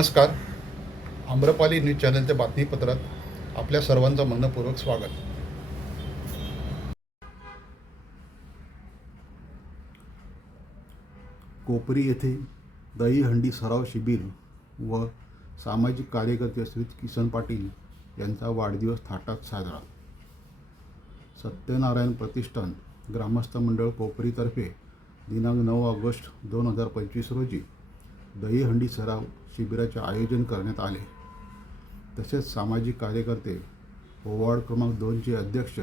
नमस्कार. आम्रपाली न्यूज चॅनलच्या बातमीपत्रात आपल्या सर्वांचं मनपूर्वक स्वागत. कोपरी येथे दहीहंडी सराव शिबिर व सामाजिक कार्यकर्ते श्री किसन पाटील यांचा वाढदिवस थाटात साजरा. सत्यनारायण प्रतिष्ठान ग्रामस्थ मंडळ कोपरीतर्फे दिनांक नऊ ऑगस्ट दोन हजार पंचवीस रोजी दहीहंडी सराव शिबिराचे आयोजन करण्यात आले. तसेच सामाजिक कार्यकर्ते वॉर्ड क्रमांक दोनचे अध्यक्ष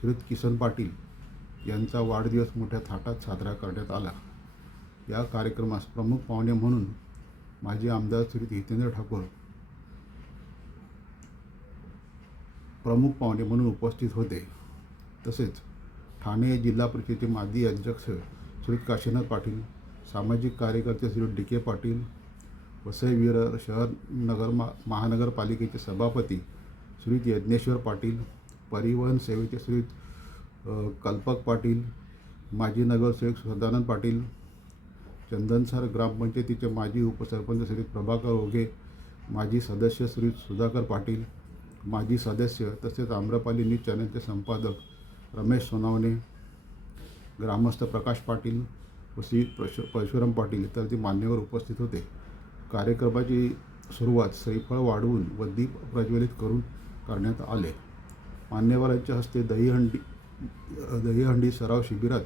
श्रीत किसन पाटील यांचा वाढदिवस मोठ्या थाटात साजरा करण्यात आला. या कार्यक्रमास प्रमुख पाहुणे म्हणून माजी आमदार श्री हितेंद्र ठाकूर प्रमुख पाहुणे म्हणून उपस्थित होते. तसेच ठाणे जिल्हा परिषदेचे माजी अध्यक्ष श्री काशीनाथ पाटील सामाजिक कार्यकर्ते श्री डी के पाटील वसई शहर नगर मा महानगरपालिकेचे सभापती श्री यज्ञेश्वर पाटील परिवहन सेवेचे श्री कल्पक पाटील माजी नगरसेवक सदानंद पाटील चंदनसर ग्रामपंचायतीचे माजी उपसरपंच श्री प्रभाकर ओघे माजी सदस्य श्री सुधाकर पाटील माजी सदस्य तसेच आम्रपाली न्यूज चॅनलचे संपादक रमेश सोनावणे ग्रामस्थ प्रकाश पाटील व श्री परशु परशुराम पाटील इत्यादी मान्यवर उपस्थित होते. कार्यक्रमाची सुरुवात श्रीफळ वाढवून व दीप प्रज्वलित करून करण्यात आले. मान्यवरांच्या हस्ते दहीहंडी दहीहंडी सराव शिबिरात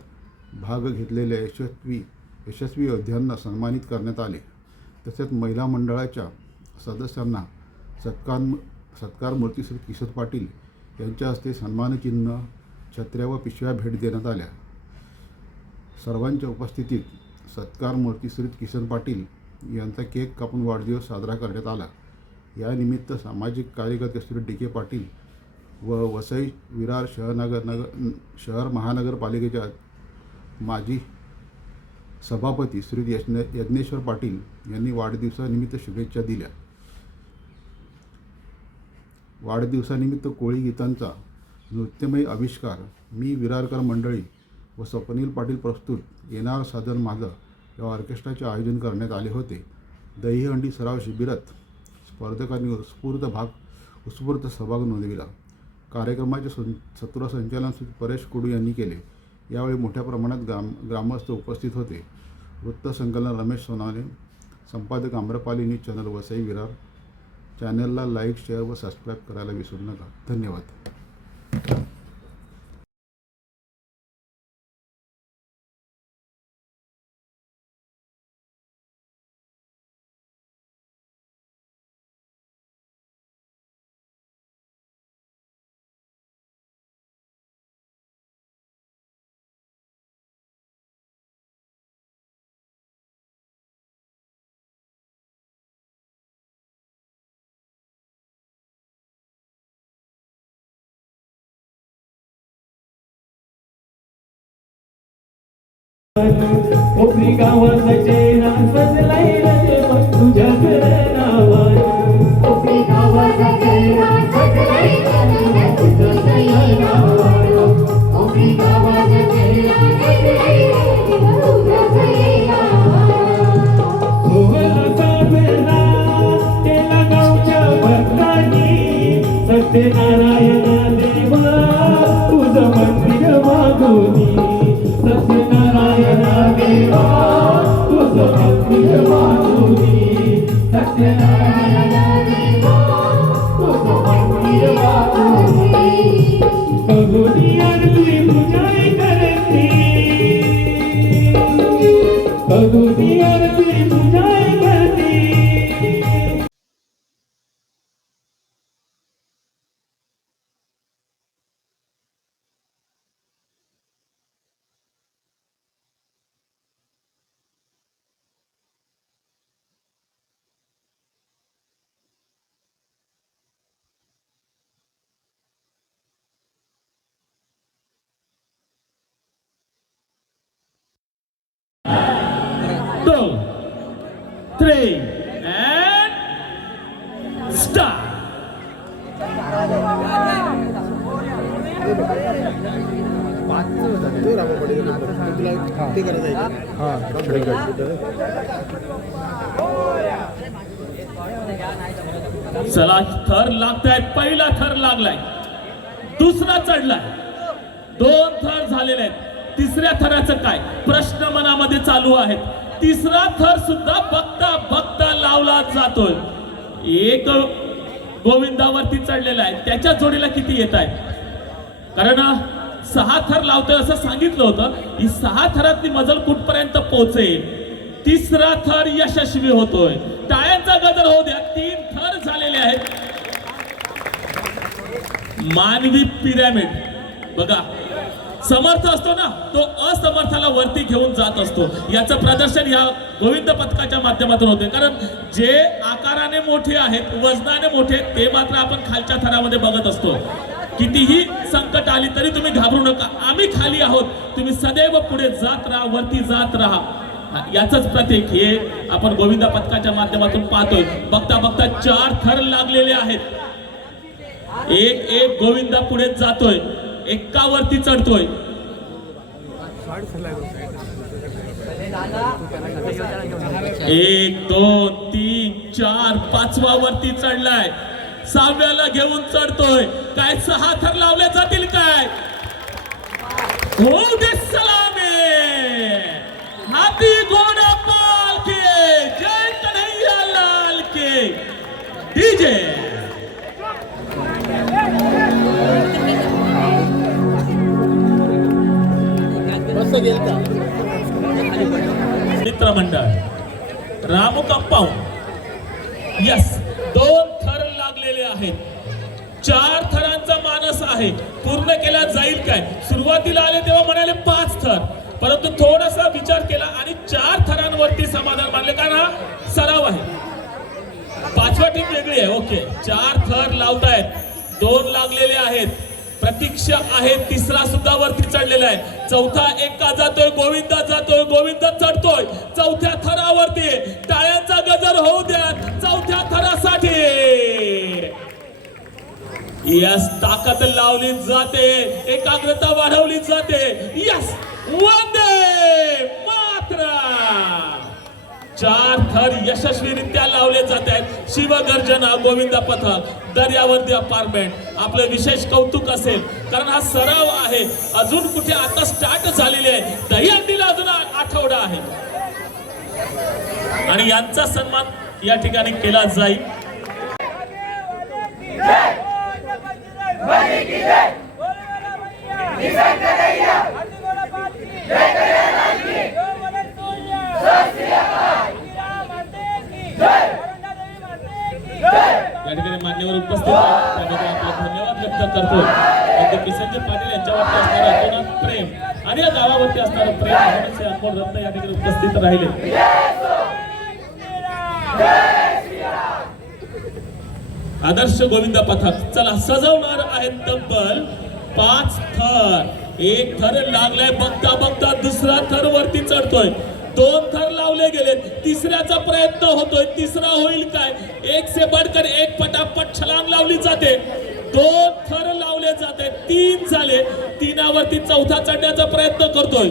भाग घेतलेल्या यशस्वी यशस्वी योद्ध्यांना सन्मानित करण्यात आले. तसेच महिला मंडळाच्या सदस्यांना सत्कार सत्कार मूर्ती श्री किशोर पाटील यांच्या हस्ते सन्मानचिन्ह छत्र्या व पिशव्या भेट देण्यात आल्या. सर्वांच्या उपस्थितीत सत्कार मूर्ती श्री किशन पाटील यांचा केक कापून वाढदिवस साजरा करण्यात आला. यानिमित्त सामाजिक कार्यकर्ते श्री डी के पाटील व वसई विरार शहरनगर नगर शहर महानगरपालिकेच्या माजी सभापती श्री यज्ञ यज्ञेश्वर पाटील यांनी वाढदिवसानिमित्त शुभेच्छा दिल्या. वाढदिवसानिमित्त कोळी गीतांचा नृत्यमय आविष्कार मी विरारकर मंडळी व स्वप्नील पाटील प्रस्तुत येणार साधन माझं या ऑर्केस्ट्राचे आयोजन करण्यात आले होते. दहीहंडी सराव शिबिरात स्पर्धकांनी उत्स्फूर्त भाग उत्स्फूर्त सहभाग नोंदविला. कार्यक्रमाचे सं सूत्रसंचालन संचालन परेश कुडू यांनी केले. यावेळी मोठ्या प्रमाणात ग्राम ग्रामस्थ उपस्थित होते. वृत्तसंकलन रमेश सोनाने संपादक आम्रपाली चॅनल वसई विरार. चॅनलला लाईक शेअर व सबस्क्राईब करायला विसरू नका. धन्यवाद. कोपरी गावाचा चेहरा रे तुझ्या कोपरी चेहरा रे तुझ्या कोपरी चेहरा रे तुझ्या सोहळा गावच्या भक्तांनी. Satyanarayan three, and start. चला थर लागतायत पहिला थर लागलाय. दुसरा चढलाय. दोन थर झालेले आहेत. तिसऱ्या थराचं काय? प्रश्न मनामध्ये चालू आहेत. तिसरा थर सुद्धा बघता बघता लावला जातोय. एक गोविंदावरती चढलेला आहे. त्याच्या जोडीला किती येत आहे? कारण सहा थर लावतोय असं सांगितलं होतं. ही सहा थरातली मजल कुठपर्यंत पोहोचेल? तिसरा थर यशस्वी होतोय. टाळ्यांचा गजर होऊ द्या. तीन थर झालेले आहेत. मानवी पिरॅमिड. बघा. समर्थ असतो ना तो असमर्थाला वरती घेऊन जात असतो. याचं प्रदर्शन या गोविंद पथकाच्या माध्यमातून होते. कारण जे आकाराने मोठे आहेत वजनाने मोठे आहेत, ते मात्र आपण खालच्या थरामध्ये बघत असतो. कितीही संकट आली तरी तुम्ही घाबरू नका. आम्ही खाली आहोत. तुम्ही सदैव पुढे जात राहा वरती जात राहा. याचंच प्रतीक हे आपण गोविंद पथकाच्या माध्यमातून पाहतोय. बघता बघता चार थर लागलेले आहेत. एक एक गोविंदा पुढे जातोय. एकावरती चढतोय. एक दोन तीन चार पाचवा वरती चढलाय. सहाव्याला घेऊन चढतोय. काय सहा थर लावले जातील काय? होऊ दे सलामे. हाती घोडा पाल के जय कन्हैया लाल के. डीजे. मित्रमंडळ. रामू कंपाऊंड यस दोन थर लागलेले आहेत. चार थरांचा मानस आहे. पूर्ण केला जाईल काय? सुरुवातीला आले तेव्हा म्हणाले पाच थर. परंतु थोडासा विचार केला आणि चार थरांवरती समाधान मानले. कारण हा सराव आहे. पाचवा टीम वेगळी आहे. ओके चार थर लावतायत. दोन लागलेले आहेत. प्रतीक्षा आहे तिसरा सुद्धा वरती चढलेला आहे. चौथा एका जातोय गोविंद जातोय गोविंद चढतोय. चौथ्या थरावरती टाळ्यांचा गजर होऊ द्या चौथ्या थरासाठी. यस ताकद लावली जाते एकाग्रता वाढवली जाते. यस वंदे मात्र चार थर यशस्वीरित्या लावले जात आहेत शिवगर्जना गोविंदा पथक दर्यावर्दी अपार्टमेंट आपलं विशेष कौतुक असेल कारण हा सराव आहे अजून कुठे आता स्टार्ट झालेले आहे दहीहंडीला अजून आठवडा आहे आणि यांचा सन्मान या ठिकाणी केला जाईल या ठिकाणी मान्यवर उपस्थित आहेत. त्याबद्दल आपला धन्यवाद व्यक्त करतो. अगदी किसनजी पाटील यांच्यावरती असणारं अतोनात प्रेम आणि या गावावरती असणारं प्रेम म्हणूनच हे रत्न या ठिकाणी उपस्थित राहिले. आदर्श गोविंद पथक. चला सजवणार आहेत तब्बल पाच थर. एक थर लागलाय बघता बघता दुसरा थर वरती चढतोय. दोन थर लावले गेले. तिसऱ्याचा प्रयत्न होतोय. तिसरा होईल काय? एक से बढ़कर एक पटापट छलांग लावली जाते. दोन थर लावले जाते. तीन झाले. तीनावरती चौथा चढण्याचा प्रयत्न करतोय.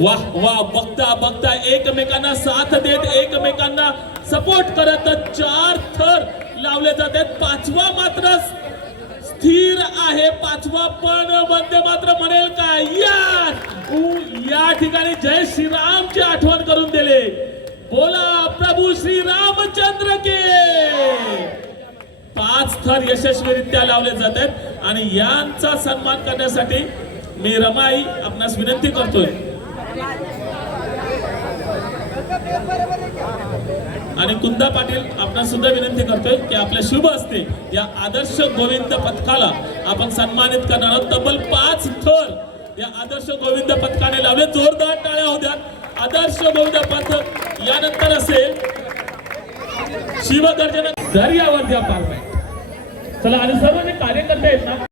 वाह वाह बघता बघता एकमेकांना साथ देत एकमेकांना सपोर्ट करत चार थर लावले जातात पाचवा मात्र स्थिर आहे पाचवा पण वंदे मात्र म्हणेल काय या या ठिकाणी जय श्रीरामची आठवण करून दिले. बोला प्रभू श्री रामचंद्र के! पाच थर यशस्वीरित्या लावले जात आहेत आणि यांचा सन्मान करण्यासाठी मी रमाई आपणास विनंती करतोय. आणि कुंदा पाटील आपण सुद्धा विनंती करतोय की आपल्या शुभ असते या आदर्श गोविंद पथकाला आपण सन्मानित करणार आहोत. तब्बल पाच थर या आदर्श गोविंद पथकाने लावले. जोरदार टाळ्या होत्या आदर्श गोविंद पथक यानंतर असेल. शिवगर्जना द्या पार चला आणि सर्व जे कार्यकर्ते आहेत ना?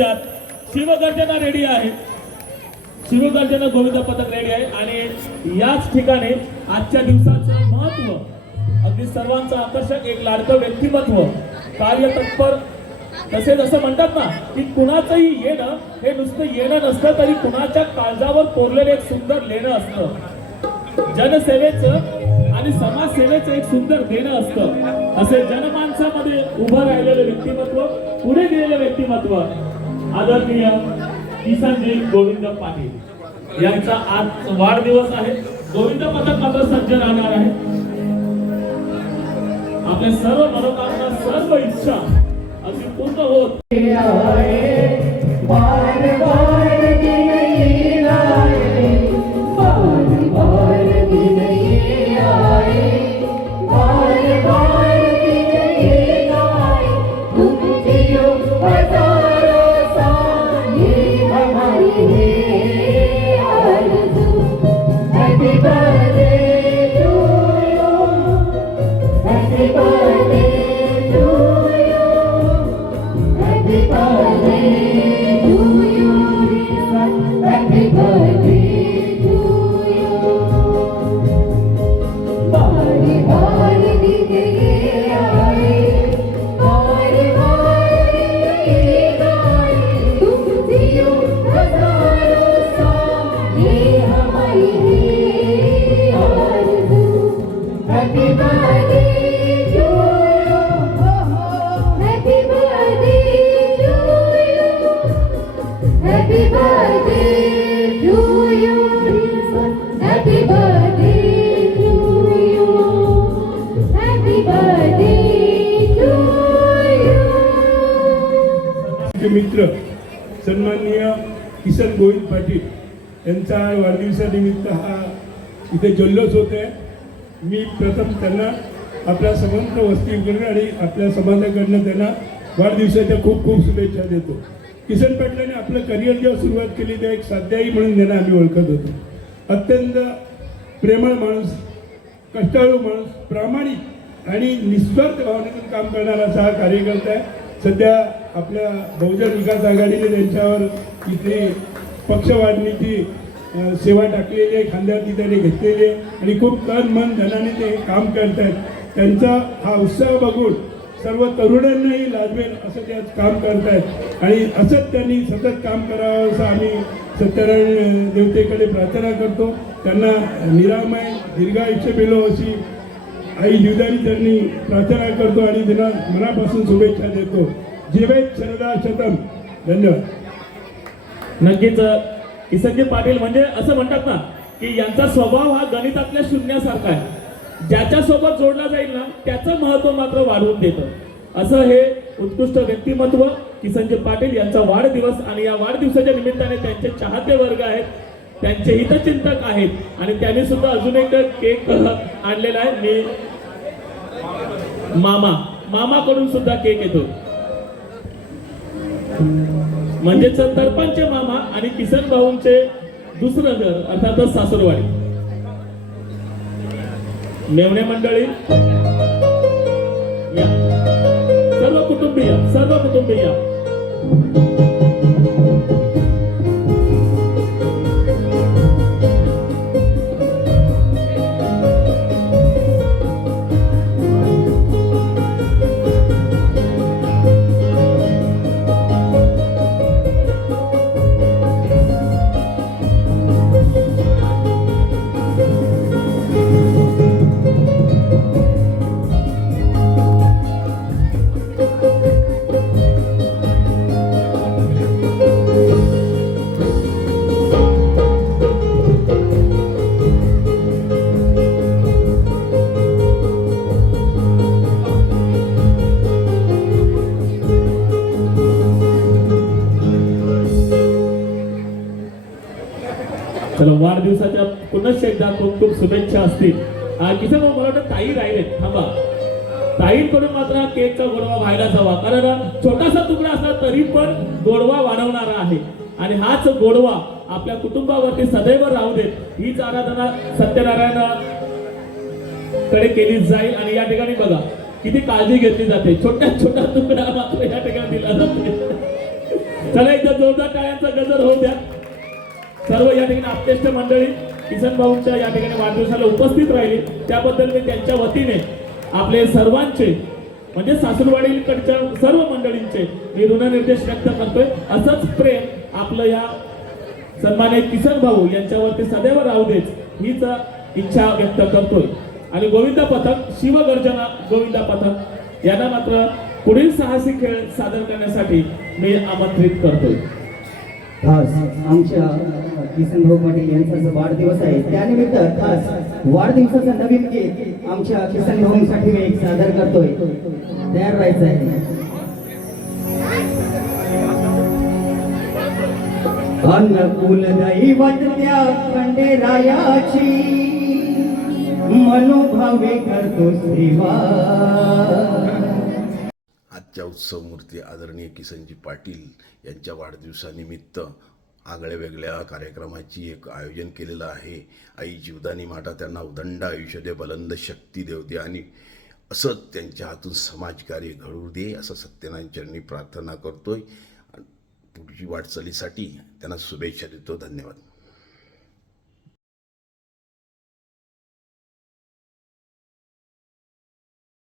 गजर द्या शिवगर्जना रेडी आहे. शिवगर्जना गोविंद पथक रेडी आहे. आणि याच ठिकाणी आजच्या दिवसाचं महत्त्व अगदी सर्वांचं आकर्षक एक लाडकं व्यक्तिमत्व कार्यतत्पर तसेच असं म्हणतात ना की कुणाचंही येणं हे नुसतं येणं नसतं तरी कुणाच्या काळजावर कोरलेलं एक सुंदर लेणं असतं. जनसेवेचं आणि समाजसेवेचं एक सुंदर देणं असतं. असे जनमानसामध्ये उभं राहिलेलं व्यक्तिमत्व पुढे गेलेलं व्यक्तिमत्व आदरणीय किसनजी गोविंद पाटील. यांचा आज वाढदिवस आहे. गोविंद पथक मात्र सज्ज राहणार आहे. आपल्या सर्व मनोकामना सर्व इच्छा अगदी पूर्ण होत. birthday. यांचा वाढदिवसानिमित्त हा इथे जल्लोष होत आहे. मी प्रथम त्यांना आपल्या समंत वस्तीकडनं आणि आपल्या समाजाकडनं त्यांना वाढदिवसाच्या खूप खूप शुभेच्छा देतो. किसन पाटलाने आपलं करिअर जेव्हा सुरुवात केली तेव्हा एक साध्याई म्हणून त्यांना आम्ही ओळखत होतो. अत्यंत प्रेमळ माणूस कष्टाळू माणूस प्रामाणिक आणि निस्वार्थ भावनेतून काम करणारा असा हा कार्यकर्ता आहे. सध्या आपल्या बहुजन विकास आघाडीने त्यांच्यावर इथे पक्षवाढणीची सेवा टाकलेली आहे खांद्यावरती त्यांनी घेतलेली आहे. आणि खूप तन मन धनाने ते काम करत आहेत त्यांचा हा उत्साह बघून सर्व तरुणांनाही लाजवेल असं ते आज काम करत आहेत आणि असंच त्यांनी सतत काम करावं असं आम्ही सत्यनारायण देवतेकडे प्रार्थना करतो. त्यांना निरामय दीर्घायुष्य मिळो अशी आई जीवदारी त्यांनी प्रार्थना करतो आणि त्यांना मनापासून शुभेच्छा देतो. जीवेत शरदा शतम. धन्यवाद. नक्कीच किसनजी पाटील म्हणजे असं म्हणतात ना की यांचा स्वभाव हा गणितातल्या शून्यासारखा आहे. ज्याच्या सोबत जोडला जाईल ना त्याचं महत्त्व मात्र वाढवून देतं. असं हे उत्कृष्ट व्यक्तिमत्व किसनजी पाटील यांचा वाढदिवस आणि या वाढदिवसाच्या निमित्ताने त्यांचे चाहते वर्ग आहेत त्यांचे हितचिंतक आहेत आणि त्यांनी सुद्धा अजून एक केक आणलेला आहे. मी मामा मामाकडून सुद्धा केक येतो म्हणजेच तरपांचे मामा आणि किसन भाऊंचे दुसरं घर अर्थातच सासूरवाडी. मेवणे मंडळी सर्व कुटुंबीय सर्व कुटुंबीय. एकदा खूप खूप शुभेच्छा असतील. अं, किसन भाऊ मला वाटतं ताई राहिलेत. थांबा. ताईंकडून मात्र केकचा गोडवा व्हायला हवा. कारण छोटासा तुकडा असला तरी पण गोडवा वाढवणारा आहे. आणि हाच गोडवा आपल्या कुटुंबावरती सदैव राहू देत. हीच आराधना सत्यनारायणकडे केली जाईल. आणि या ठिकाणी बघा किती काळजी घेतली जाते. छोट्या छोटा तुकडा मात्र या ठिकाणी दिला जाते. चला एकदा जोरदार टाळ्यांचा गजर होऊ द्या. सर्व या ठिकाणी आपतेष्ट मंडळी किसन भाऊंच्या या ठिकाणी वाढदिवसाला उपस्थित राहिली. त्याबद्दल मी त्यांच्या वतीने आपले सर्वांचे म्हणजे सासूरवाडीकडच्या सर्व मंडळींचे मी ऋणनिर्देश व्यक्त करतोय. असंच प्रेम आपलं या सन्मानित किसन भाऊ यांच्यावरती सदैव राहू देत हीच इच्छा व्यक्त करतोय. आणि गोविंदा पथक शिवगर्जना गोविंदा पथक यांना मात्र पुढील साहसी खेळ सादर करण्यासाठी मी आमंत्रित करतोय. आमच्या किसन भाऊ पाटील यांचा जो वाढदिवस आहे त्यानिमित्त खास वाढदिवसाचा नवीन गीत आमच्या किसन भाऊंसाठी मी एक सादर करतोय. तयार राहायचं आहे. अनुकूल दैवत त्या खंडेरायाची मनोभावे करतो सेवा. आजच्या उत्सव मूर्ती आदरणीय किसनजी पाटील यांच्या वाढदिवसानिमित्त आगळ्या वेगळ्या कार्यक्रमाची एक आयोजन केलेलं आहे. आई जीवदानी माता त्यांना उदंड आयुष्य दे बलंद शक्ती देव दे आणि असंच त्यांच्या हातून समाजकार्य घडू दे असं सत्यनारायण चरणी प्रार्थना करतोय. पुढची वाटचालीसाठी त्यांना शुभेच्छा देतो. धन्यवाद.